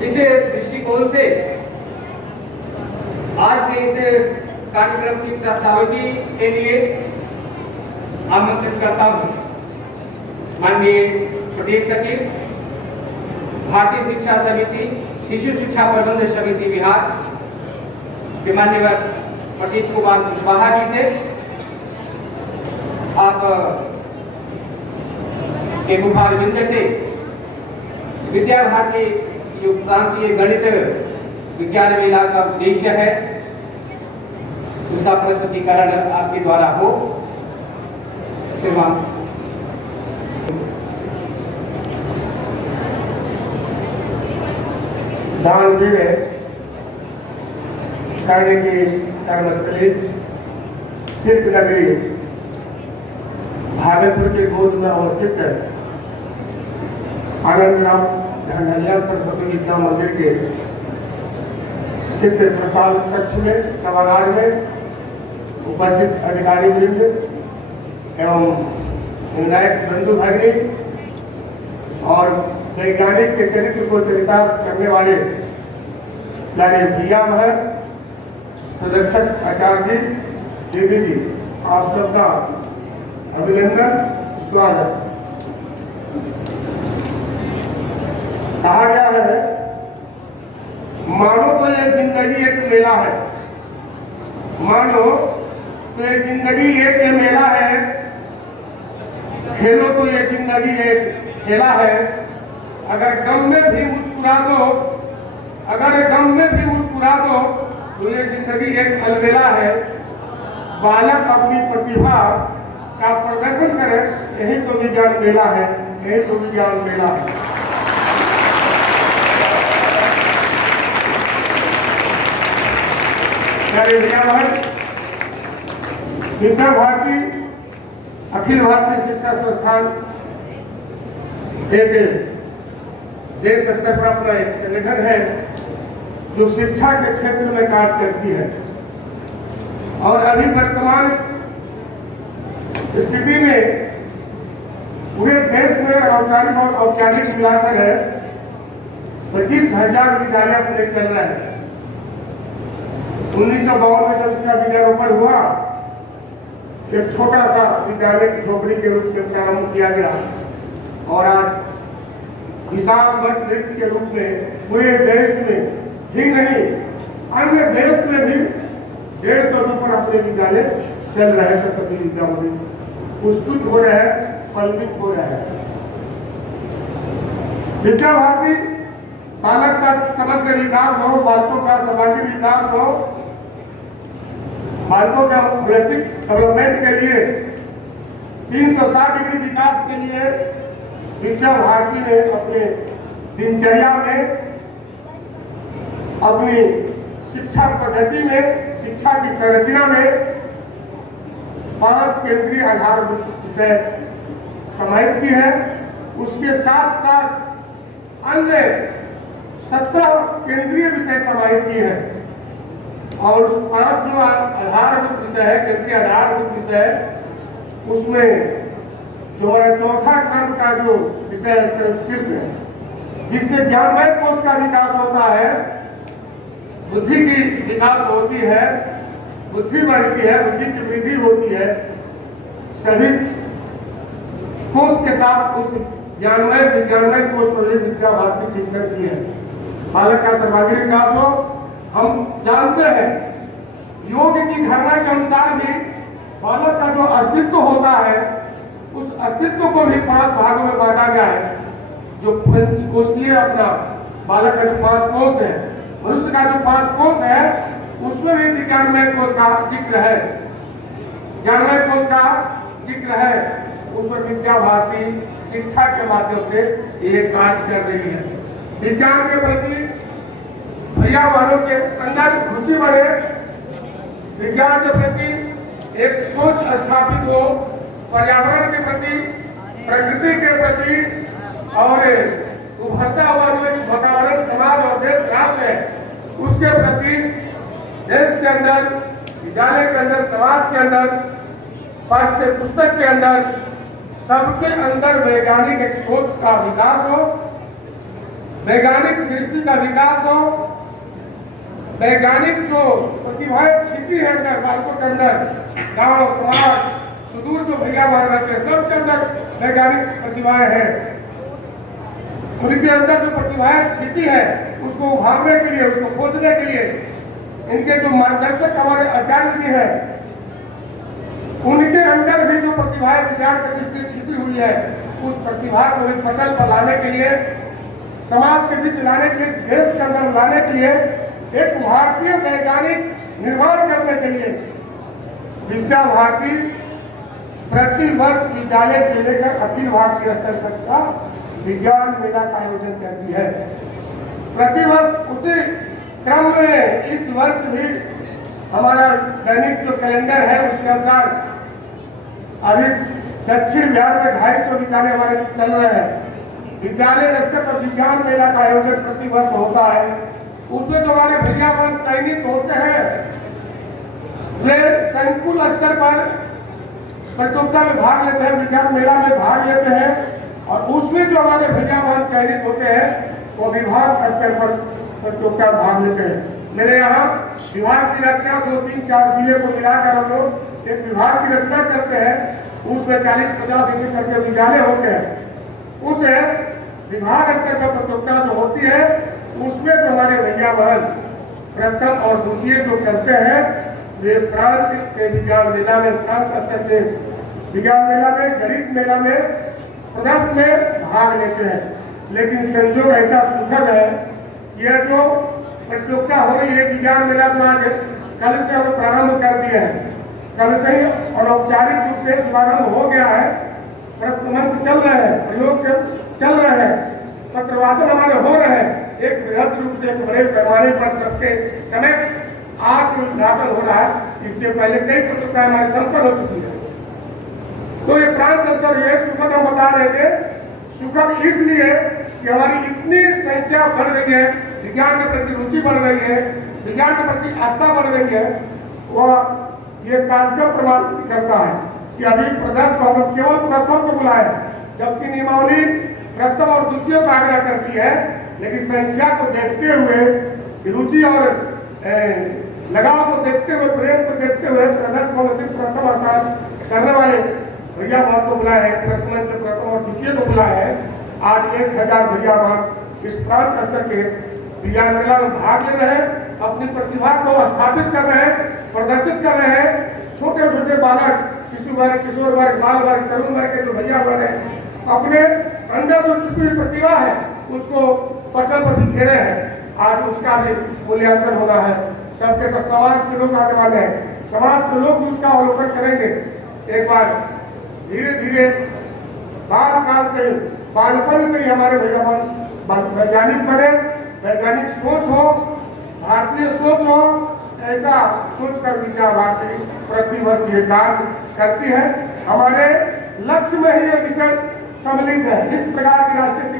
इस दृष्टिकोण से आज के इस कार्यक्रम की प्रस्तावकी के लिए आमंत्रित करता हूं माननीय प्रदेश सचिव, भारतीय शिक्षा समिति, शिशु शिक्षा प्रबंध समिति बिहार के मान्यवर प्रदीप कुमार कुशवाहा जी से आप के मुखारविंद से विद्या भारती प्रांतीय गणित विज्ञान मेला का उद्देश्य है उसका प्रस्तुतिकरण आपके द्वारा हो। दानवीर कर्णिकी कर्मस्थली सिर्फ नगरी भागलपुर के गोद में अवस्थित है आनंदराम धनहरिया सरस्वती विद्या मंदिर के इस प्रसाद कक्ष में सभागार में उपस्थित अधिकारी वृंद एवं विनायक बंधु भगिनी और वैज्ञानिक के चरित्र को चरितार्थ करने वाले प्यारे भैया महर, संरक्षक आचार्य जी, दीदी जी, आप सबका अभिनंदन, स्वागत। कहा गया है मानो तो ये जिंदगी एक मेला है, मानो तो ये जिंदगी एक मेला है, खेलो तो ये जिंदगी एक खेला है। अगर गम में भी मुस्कुरा दो, अगर गम में भी मुस्कुरा दो तो ये जिंदगी एक अलबेला है। बालक अपनी प्रतिभा का प्रदर्शन करे, यही तो विज्ञान मेला है, यही तो विज्ञान मेला है। विद्या भारती अखिल भारतीय शिक्षा संस्थान एक देश स्तर पर अपना एक संगठन है जो शिक्षा के क्षेत्र में कार्य करती है और अभी वर्तमान स्थिति में पूरे देश में अनौपचारिक और औपचारिक मिलाकर है 25,000 विद्यालय अपने चल रहे हैं। 1952 में जब इसका बीजारोपण हुआ, एक छोटा सा विद्यालय की झोपड़ी के रूप में प्रारंभ किया गया और आज विशाल वट वृक्ष के रूप में पूरे देश में ही नहीं अन्य देश में भी 150 पर अपने विद्यालय चल रहे हैं। सरस्वती विद्या मंदिर पुष्पित हो रहे हैं, कल्पित हो रहे हैं। विद्या भारती बालक का समग्र विकास हो, बालकों का सर्वांगीण विकास हो, बालकों का होलिस्टिक डेवलपमेंट के लिए 360 डिग्री विकास के लिए विद्या भारती ने अपने दिनचर्या में, अपनी शिक्षा पद्धति में, शिक्षा की संरचना में 5 केंद्रीय आधारभूत विषय समाहित की है। उसके साथ साथ अन्य 17 केंद्रीय विषय समाहित की है और उस 5 जो आधारभूत विषय है, केंद्रीय आधारभूत विषय, उसमें जो हमारा चौथा क्रम का जो विषय है संस्कृत है, जिससे ज्ञानमय कोश का विकास होता है, बुद्धि की विकास होती है, बुद्धि बढ़ती है, बुद्धि की वृद्धि होती है। सभी कोश के साथ उस ज्ञानमय विज्ञानमय कोश पर विद्या भारती चिंतन की है। बालक का सर्वांगीण विकास हो। हम जानते हैं योग की धारणा के अनुसार भी बालक का जो अस्तित्व होता है, उस अस्तित्व को भी 5 भागों में बांटा गया है। जो पंचकोशीय अपना बालक का जो 5 कोश है, मनुष्य का जो 5 कोश है, उसमें भी विज्ञानमय कोश का जिक्र है, ज्ञानमय कोश का जिक्र है। उस पर विद्या भारती शिक्षा के माध्यम से ये कार्य कर रही है। विज्ञान के प्रति भैया बहनों के अंदर रुचि बढ़े, विज्ञान के प्रति एक सोच स्थापित हो, पर्यावरण के प्रति, प्रकृति के प्रति और उभरता हुआ जो एक वातावरण समाज और देश राष्ट्र है, उसके प्रति देश के अंदर, विद्यालय के अंदर, समाज के अंदर, पाठ्य पुस्तक के अंदर, सबके अंदर वैज्ञानिक एक सोच का विकास हो वैज्ञानिक दृष्टि का विकास हो, वैज्ञानिक जो प्रतिभाएं छिपी है अंदर बालकों के अंदर, गांव समाज सुदूर जो भैया बहन रहते हैं सबके अंदर वैज्ञानिक प्रतिभाएं हैं, उनके अंदर जो प्रतिभाएं छिपी है उसको उभारने के लिए, उसको खोजने के लिए इनके जो मार्गदर्शक हमारे आचार्य जी हैं, उनके अंदर भी जो प्रतिभाएं विज्ञान की दृष्टि से छिपी हुई है उस प्रतिभा को भी पटल पर लाने के लिए, समाज के बीच लाने के लिए, देश के अंदर लाने के लिए, एक भारतीय वैज्ञानिक निर्माण करने के लिए विद्या भारती प्रति वर्ष विद्यालय से लेकर अखिल भारतीय स्तर तक का विज्ञान मेला का आयोजन करती है। प्रतिवर्ष उसी क्रम में इस वर्ष भी हमारा दैनिक जो कैलेंडर है उसके अनुसार अभी दक्षिण बिहार में 250 विद्यालय हमारे चल रहे हैं। विद्यालय स्तर पर विज्ञान मेला का आयोजन प्रति वर्ष होता है। उसमें जो हमारे भैया बहन चयनित होते हैं वे संकुल स्तर पर प्रतियोगिता में भाग लेते हैं, विज्ञान मेला में भाग लेते हैं, और उसमें जो हमारे भैया बहन चयनित होते हैं वो विभाग स्तर पर प्रतियोगिता में भाग लेते हैं। मेरे यहाँ विभाग की रचना 2, 3, 4 जिले को मिलाकर हम लोग एक विभाग की रचना करते हैं, उसमें 40-50 ऐसे करके विद्यालय होते हैं। उस विभाग स्तर पर प्रतियोगिता जो होती है उसमें जो हमारे भैया बहन प्रथम और द्वितीय जो करते हैं वे प्रांत के विज्ञान मेला में, प्रांत स्तर के विज्ञान मेला में, गणित मेला में, प्रदर्शन में भाग लेते हैं। लेकिन संयोग ऐसा सुखद है, यह जो प्रतियोगिता हो रही है विज्ञान मेला में आज कल से हम प्रारंभ कर दिए हैं, कल से ही अनौपचारिक रूप से शुभारंभ हो गया है। प्रश्न मंच चल रहे हैं, प्रयोग चल रहे हैं, पत्र वाचन हमारे हो रहे हैं। एक बृहद रूप से एक बड़े पैमाने पर सबके समक्ष आज उद्घाटन हो रहा है। इससे पहले कई प्रतियोगिताएं हमारी संपन्न हो चुकी है। तो ये प्रांत स्तर ये सुखद हम बता रहे थे, सुखद इसलिए कि हमारी इतनी संख्या बढ़ रही है, विज्ञान के प्रति रुचि बढ़ रही है, विज्ञान के प्रति आस्था बढ़ रही है। वह ये कार्यक्रम प्रमाणित करता है कि अभी प्रदर्शन हम लोग केवल प्रथम को बुलाए, जबकि नियमावली प्रथम और द्वितीय का आग्रह करती है। लेकिन संख्या को देखते हुए, रुचि और लगाव को देखते हुए, प्रेम को देखते हुए प्रदर्शन में सिर्फ प्रथम स्थान करने वाले भैया बहन को बुलाया है, प्रश्न में प्रथम और द्वितीय को बुलाया है। आज 1000 भैया बहन इस प्रांत स्तर के विज्ञान मेला में भाग ले रहे हैं, अपनी प्रतिभा को स्थापित कर रहे हैं, प्रदर्शित कर रहे हैं। छोटे छोटे बालक, शिशु वर्ग, किशोर वर्ग, बाल वर्ग, तरुण वर्ग के जो भैया बहन है अपने अंदर जो छुपी हुई प्रतिभा है उसको पटल पर बिखेरे हैं। आज उसका भी मूल्यांकन होना है। सबके साथ समाज के लोग आने वाले हैं, समाज के लोग भी उसका अवलोकन करेंगे। एक बार धीरे धीरे बाल काल से, बालपन से ही हमारे भैया बहन वैज्ञानिक बने, वैज्ञानिक सोच हो, भारतीय सोच हो, ऐसा सोच कर विद्या भारती प्रतिवर्ष ये कार्य करती है। हमारे लक्ष्य में ही ये विषय सम्मिलित है। इस प्रकार की राष्ट्रीय